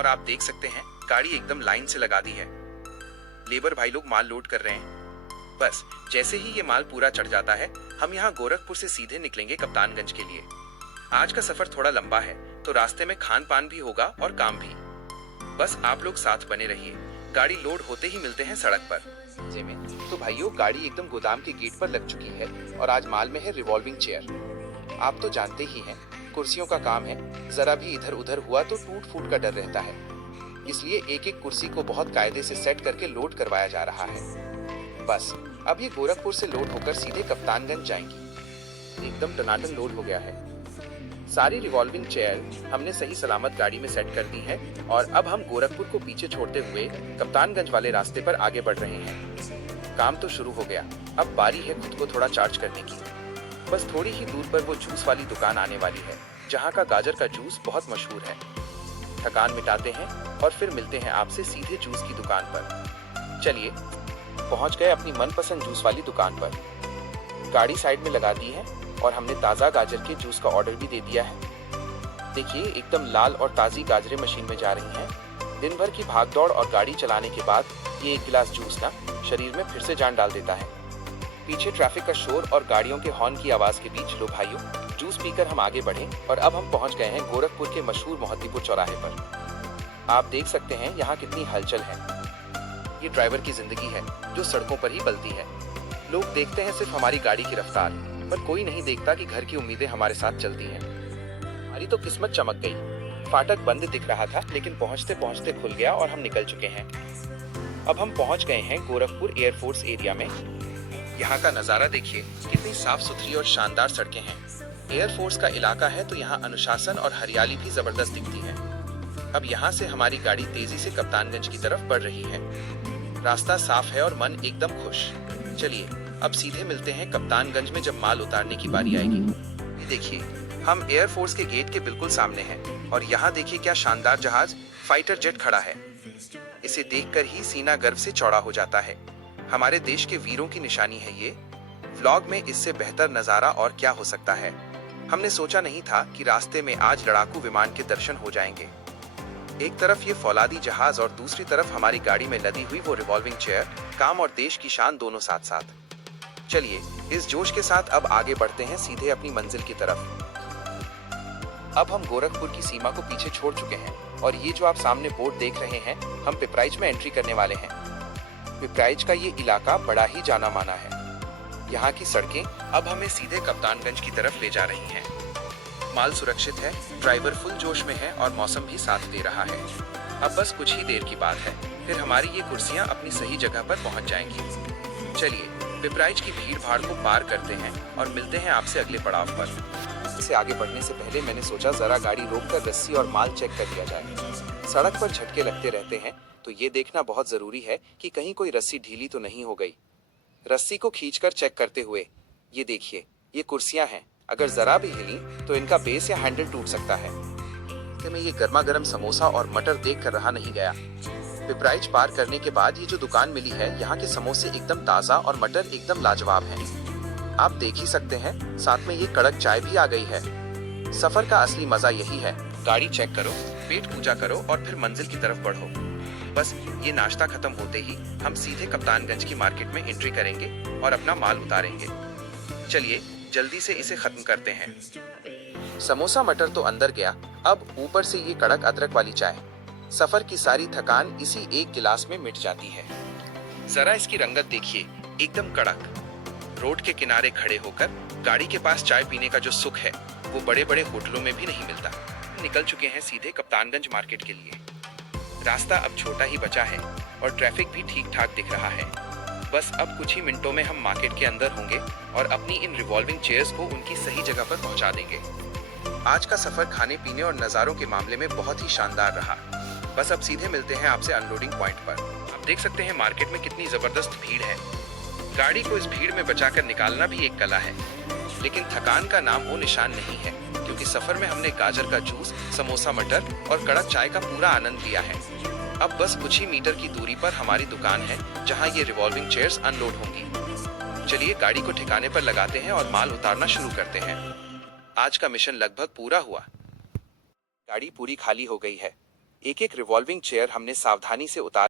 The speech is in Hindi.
और आप देख सकते हैं गाड़ी एकदम लाइन से लगा दी है। लेबर भाई लोग माल लोड कर रहे हैं। बस जैसे ही ये माल पूरा चढ़ जाता है, हम यहाँ गोरखपुर से सीधे निकलेंगे कप्तानगंज के लिए। आज का सफर थोड़ा लंबा है, तो रास्ते में खान पान भी होगा और काम भी। बस आप लोग साथ बने रहिए। गाड़ी लोड होते ही मिलते हैं सड़क पर। तो भाइयों, गाड़ी एकदम गोदाम के गेट पर लग चुकी है और आज माल में है रिवॉल्विंग चेयर। आप तो जानते ही हैं, कुर्सियों का काम है, जरा भी इधर उधर हुआ तो टूट फूट का डर रहता है। इसलिए एक एक कुर्सी को बहुत कायदे से सेट करके लोड करवाया जा रहा है। बस अब ये गोरखपुर से लोड होकर सीधे कप्तानगंज जाएंगी। एकदम टनाटन लोड हो गया है। सारी रिवॉल्विंग चेयर हमने सही सलामत गाड़ी में सेट कर दी है और अब हम गोरखपुर को पीछे छोड़ते हुए कप्तानगंज वाले रास्ते पर आगे बढ़ रहे हैं। काम तो शुरू हो गया, अब बारी है खुद को थोड़ा चार्ज करने की। बस थोड़ी ही दूर पर वो जूस वाली दुकान आने वाली है, जहाँ का गाजर का जूस बहुत मशहूर है। थकान मिटाते हैं और फिर मिलते हैं आपसे सीधे जूस की दुकान पर। चलिए, पहुंच गए अपनी मनपसंद जूस वाली दुकान पर। गाड़ी साइड में लगा दी है और हमने ताज़ा गाजर के जूस का ऑर्डर भी दे दिया है। देखिए, एकदम लाल और ताज़ी गाजरें मशीन में जा रही हैं। दिन भर की भागदौड़ और गाड़ी चलाने के बाद ये एक गिलास जूस ना शरीर में फिर से जान डाल देता है। पीछे ट्रैफिक का शोर और गाड़ियों के हॉर्न की आवाज़ के बीच लो भाइयों, जूस पीकर हम आगे बढ़े और अब हम पहुंच गए हैं गोरखपुर के मशहूर मोहद्दीपुर चौराहे पर। आप देख सकते हैं यहाँ कितनी हलचल है। ये ड्राइवर की जिंदगी है जो सड़कों पर ही पलती है। लोग देखते हैं सिर्फ हमारी गाड़ी की रफ्तार, पर कोई नहीं देखता कि घर की उम्मीदें हमारे साथ चलती हैं। हमारी तो किस्मत चमक गई। फाटक बंद दिख रहा था, लेकिन पहुंचते पहुंचते खुल गया और हम निकल चुके हैं। अब हम पहुंच गए हैं गोरखपुर एयरफोर्स एरिया में। यहाँ का नज़ारा देखिए, कितनी साफ सुथरी और शानदार सड़कें हैं। एयरफोर्स का इलाका है तो यहाँ अनुशासन और हरियाली भी जबरदस्त दिखती है। अब यहाँ से हमारी गाड़ी तेजी से कप्तानगंज की तरफ बढ़ रही है। रास्ता साफ है और मन एकदम खुश। चलिए, अब सीधे मिलते हैं कप्तानगंज में जब माल उतारने की बारी आएगी। देखिए, हम एयरफोर्स के गेट के बिल्कुल सामने हैं और यहाँ देखिए क्या शानदार जहाज फाइटर जेट खड़ा है। इसे देखकर ही सीना गर्व से चौड़ा हो जाता है। हमारे देश के वीरों की निशानी है ये। व्लॉग में इससे बेहतर नज़ारा और क्या हो सकता है। हमने सोचा नहीं था कि रास्ते में आज लड़ाकू विमान के दर्शन हो जाएंगे। एक तरफ ये फौलादी जहाज और दूसरी तरफ हमारी गाड़ी में लदी हुई वो रिवॉल्विंग चेयर, काम और देश की शान दोनों साथ साथ। चलिए, इस जोश के साथ अब आगे बढ़ते हैं सीधे अपनी मंजिल की तरफ। अब हम गोरखपुर की सीमा को पीछे छोड़ चुके हैं और ये जो आप सामने बोर्ड देख रहे हैं, हम पिपराइच में एंट्री करने वाले हैं। पिपराइच का ये इलाका बड़ा ही जाना माना है। यहाँ की सड़कें अब हमें सीधे कप्तानगंज की तरफ ले जा रही हैं। माल सुरक्षित है, ड्राइवर फुल जोश में है और मौसम भी साथ दे रहा है। अब बस कुछ ही देर की बात है, फिर हमारी ये कुर्सियाँ अपनी सही जगह पर पहुँच जाएंगी। चलिए, पिपराइच की भीड़ भाड़ को पार करते हैं और मिलते हैं आपसे अगले पड़ाव पर। इससे आगे बढ़ने से पहले मैंने सोचा जरा गाड़ी रोककर रस्सी और माल चेक कर लिया जाए। सड़क पर झटके लगते रहते हैं, तो ये देखना बहुत जरूरी है कि कहीं कोई रस्सी ढीली तो नहीं हो गई। रस्सी को खींचकर चेक करते हुए, ये देखिए, ये कुर्सियां हैं, अगर जरा भी हिली तो इनका बेस या हैंडल टूट सकता है। में ये गर्मा गर्म समोसा और मटर देख कर रहा नहीं गया। पिपराइच पार करने के बाद ये जो दुकान मिली है, यहाँ के समोसे एकदम ताज़ा और मटर एकदम लाजवाब हैं। आप देख ही सकते हैं, साथ में ये कड़क चाय भी आ गई है। सफर का असली मजा यही है। गाड़ी चेक करो, पेट पूजा करो और फिर मंजिल की तरफ बढ़ो। बस ये नाश्ता खत्म होते ही हम सीधे कप्तानगंज की मार्केट में एंट्री करेंगे और अपना माल उतारेंगे। चलिए, जल्दी से इसे खत्म करते हैं। समोसा मटर तो अंदर गया, अब ऊपर से ये कड़क अदरक वाली चाय। सफर की सारी थकान इसी एक गिलास में मिट जाती है। जरा इसकी रंगत देखिए, एकदम कड़क। रोड के किनारे खड़े होकर गाड़ी के पास चाय पीने का जो सुख है, वो बड़े बड़े होटलों में भी नहीं मिलता। निकल चुके हैं सीधे कप्तानगंज मार्केट के लिए। रास्ता अब छोटा ही बचा है और ट्रैफिक भी ठीक ठाक दिख रहा है। बस अब कुछ ही मिनटों में हम मार्केट के अंदर होंगे और अपनी इन रिवॉल्विंग चेयर्स को उनकी सही जगह पर पहुंचा देंगे। आज का सफर खाने पीने और नज़ारों के मामले में बहुत ही शानदार रहा। बस अब सीधे मिलते हैं आपसे अनलोडिंग पॉइंट पर। आप देख सकते हैं मार्केट में कितनी जबरदस्त भीड़ है। गाड़ी को इस भीड़ में बचाकर निकालना भी एक कला है, लेकिन थकान का नाम वो निशान नहीं है, क्योंकि सफर में हमने गाजर का जूस, समोसा मटर और कड़क चाय का पूरा आनंद लिया है। अब बस कुछ ही मीटर की दूरी पर हमारी दुकान है, जहां ये रिवॉल्विंग चेयर्स अनलोड होंगी। चलिए, गाड़ी को ठिकाने पर लगाते हैं और माल उतारना शुरू करते हैं। आज का मिशन लगभग पूरा हुआ। गाड़ी पूरी खाली हो गई है। एक एक रिवॉल्विंग चेयर हमने सावधानी से उतार